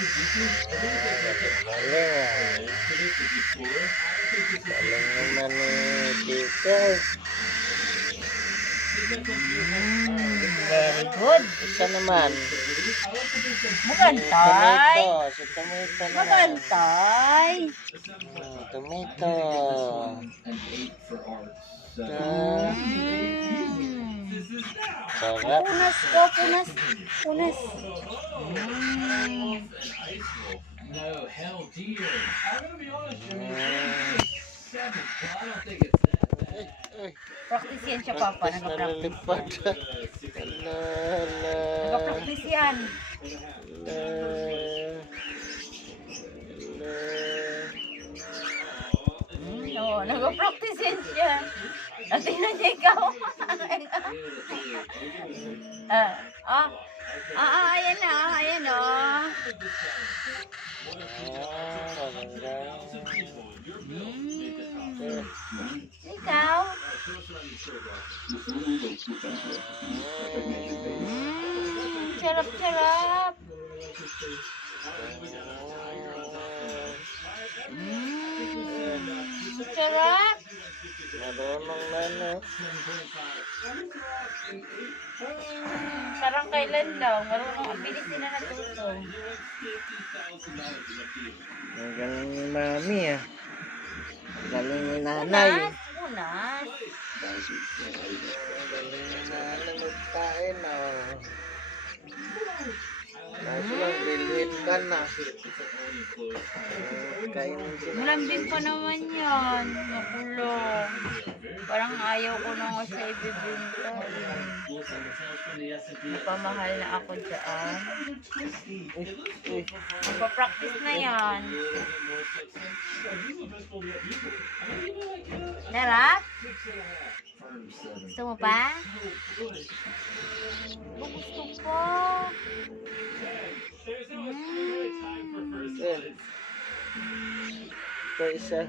Galing naman ni Peter. Very good. Isa naman. Magantay. Tomato. Si tomato naman. Magantay. Tomato. Sarap. Punas ko, punas. Punas. Practice yan siya, Papa. Nag-practice. Nag-practice yan. Oo, nag-practice yan siya. At tingnan niya ikaw. Ayan na, ayan o. Ikaw? Sarap, sarap. Sarap. Marunong na, no? Parang kailan daw. Marunong ang bilis nila natutong. Ang galing ni Mami, ah. Ang galing ni Nanay. Punas. Ang galing ni Nanay magkain, oh. Kaso lang, bilhin ka na. Kainin sila. Malambing pa naman yan. Nakulong. Parang ayaw ko na nga siya ibibinta. Napamahal na ako dyan. Magpa-practice na yan. Narap? Gusto mo pa? Gusto pa. Ito isa.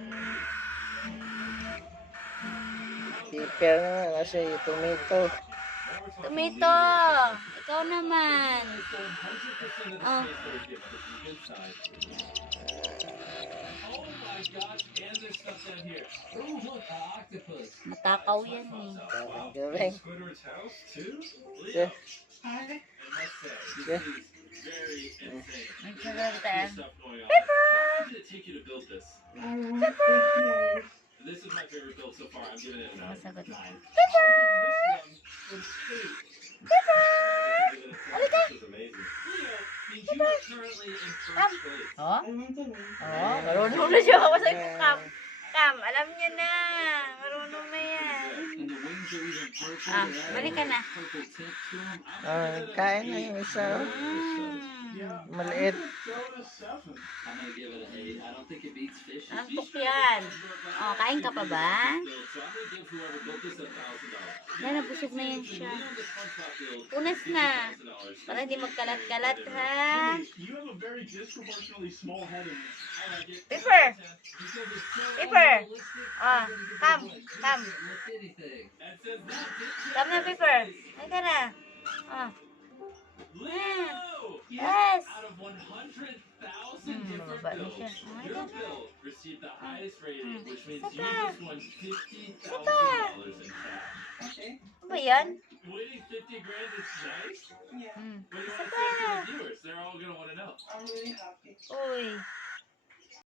Keeper naman kasi tomato. Tomato! Ikaw naman. Oh. Matakaw yan eh. Galing. Siya. Siya. Nagsasalita. Pepper! Pepper! Masagot. Pepper! Pepper! Halika! Pepper! Kam! Oh? Oh, marunong na siya. Masay ko, Kam. Kam, alam niya na. Marunong na yan. Balik ka na. Kain na yung isa. Maliit. Antok yan. Oh, kain ka pa ba? Yan, nabusog na yan siya. Punas na. Para hindi magkalat-kalat, ha? Pepper! Pepper! Ah, come, come. Come na, Pepper. Ay ka na. Ah. Yes! Mababa na siya. Ay ka na. Saka! Ano ba yan? Saka! Uy.